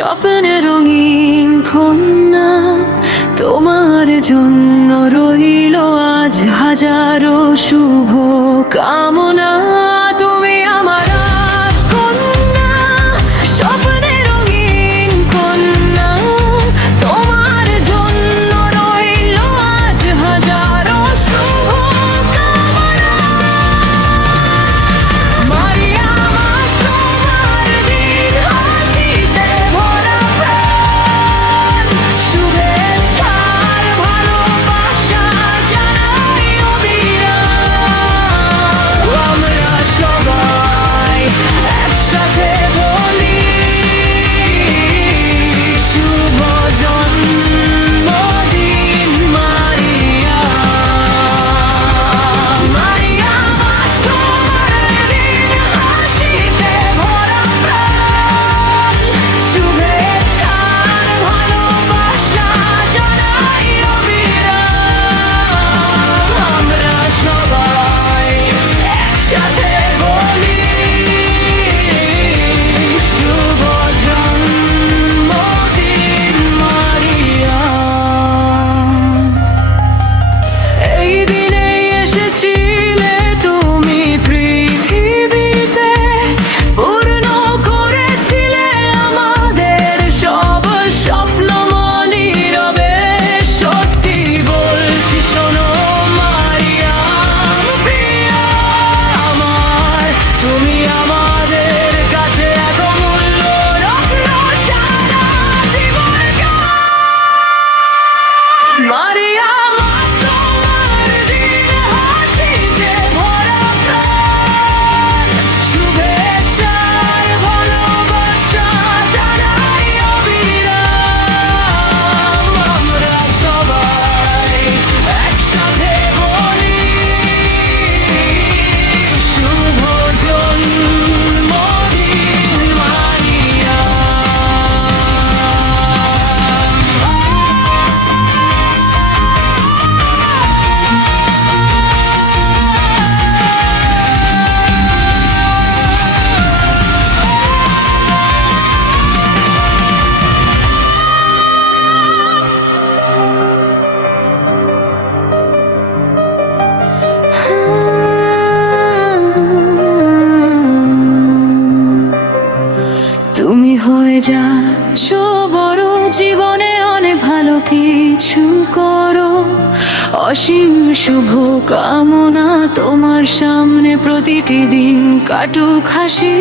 sharpen it on you. কিছু করো। অসীম শুভ কামনা তোমার সামনে প্রতিটি দিন কাটুক হাসি।